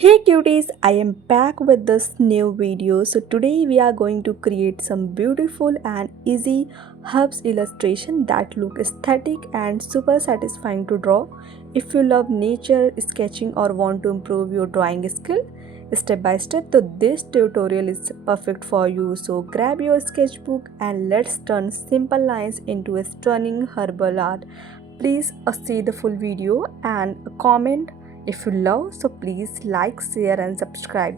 Hey cuties, I am back with this new video. So today we are going to create some beautiful and easy herbs illustration that look aesthetic and super satisfying to draw. If you love nature, sketching or want to improve your drawing skill step by step, so this tutorial is perfect for you. So grab your sketchbook and let's turn simple lines into a stunning herbal art. Please see the full video and comment if you love, so please like, share and subscribe.